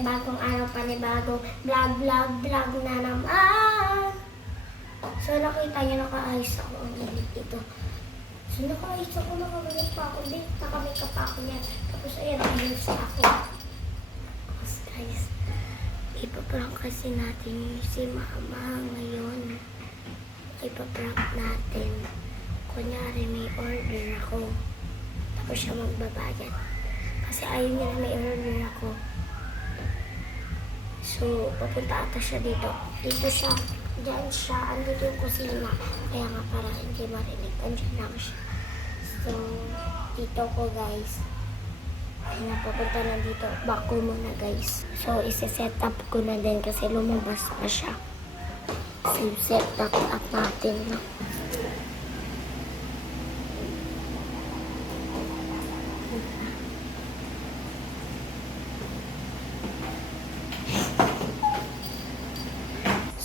panibagong araw, panibagong vlog na naman. So nakita niyo nakaayos ako ang init dito. So nakaayos ako, nakaganyan pa ako. Hindi, nakamake-up pa ako niyan. Tapos ayan, ayos ako. Tapos guys, ipaprank kasi natin si mama ngayon. Ipaprank natin. Kunyari may order ako. Tapos siya magbabayad. Kasi ayaw niya na may order ako. So, papunta ata siya dito. Dito siya. Diyan siya. Andito yung kusina. Kaya nga para hindi marinig. Andiyan lang siya. So, dito ko guys. Ayun, papunta na dito. Back ko muna guys. So, isi-set up ko na din kasi lumabas pa siya. So, set up natin na.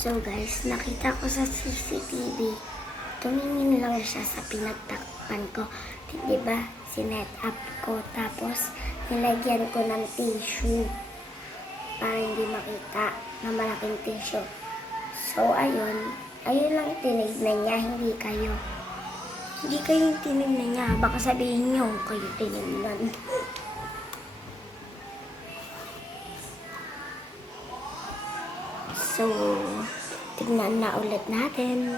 So guys, nakita ko sa CCTV, tumingin lang siya sa pinagtakpan ko. Diba, sinet up ko. Tapos, nilagyan ko ng tissue para hindi makita na malaking tissue. So, ayun lang tinignan niya, hindi kayo. Hindi kayo yung tinignan niya. Baka sabihin niyo, kayo tinignan. So, tignan na ulit natin.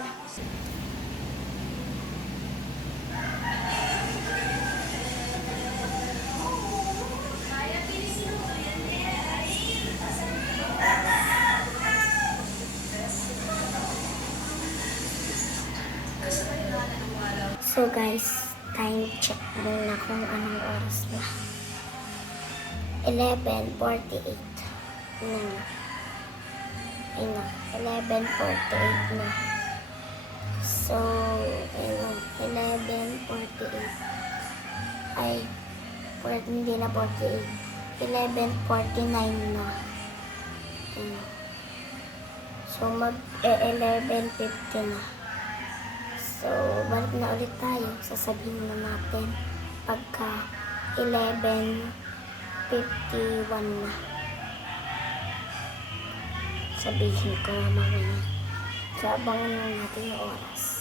So guys, time check muna kung anong oras na. 11:48 na. Ayun na, 11:48 na. So, ayun, 11:48. Ay, hindi na 48. 11:49 na. Ayun. So, 11:50 na. So, balik na ulit tayo. Sasabihin na natin pagka 11:51 na. Sabihin ko mamaya. So, abangan lang natin yung oras.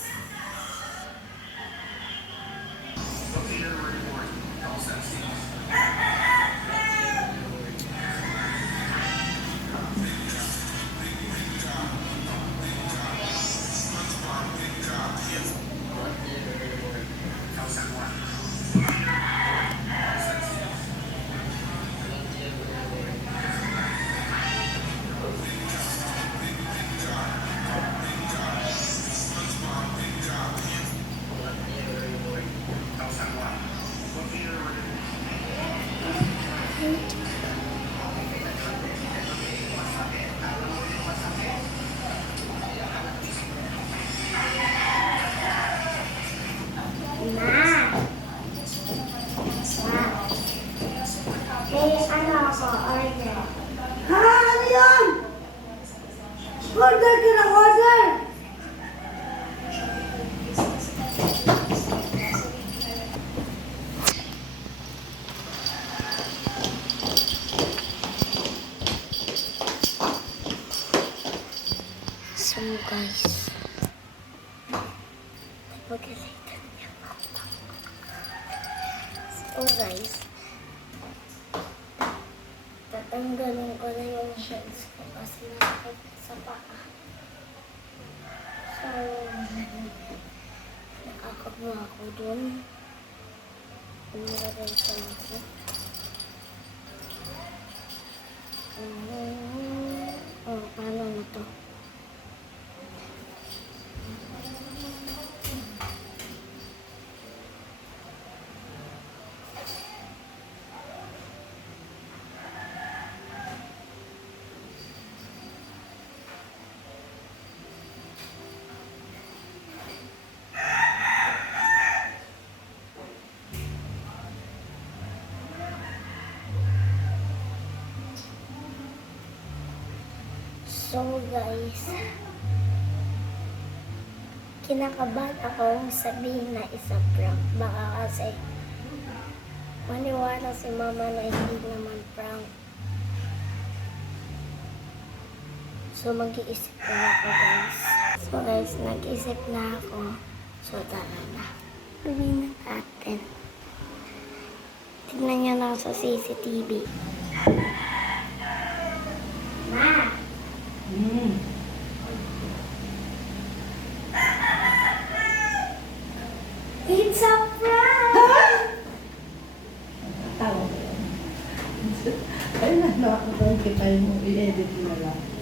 Order ka na, order! So guys, pag-alitan niya ako. So guys, tatanggalin ko na yung shades ko kasi nakakit sa paa. So, nakakagawa ko dun. Umilalay sa ako. Paano na to? So guys, kinakabahan akong sabihin na isa prank. Baka kasi maniwala si mama na hindi naman prank. So, mag-iisip na ako, guys. So, guys, nag-isip na ako. So, tara na. Gawin na natin. Tignan niyo na sa CCTV. Ma! It's a prank! Tawag ko yun. Ay, nakakabang kita yung i-edit mo na lang.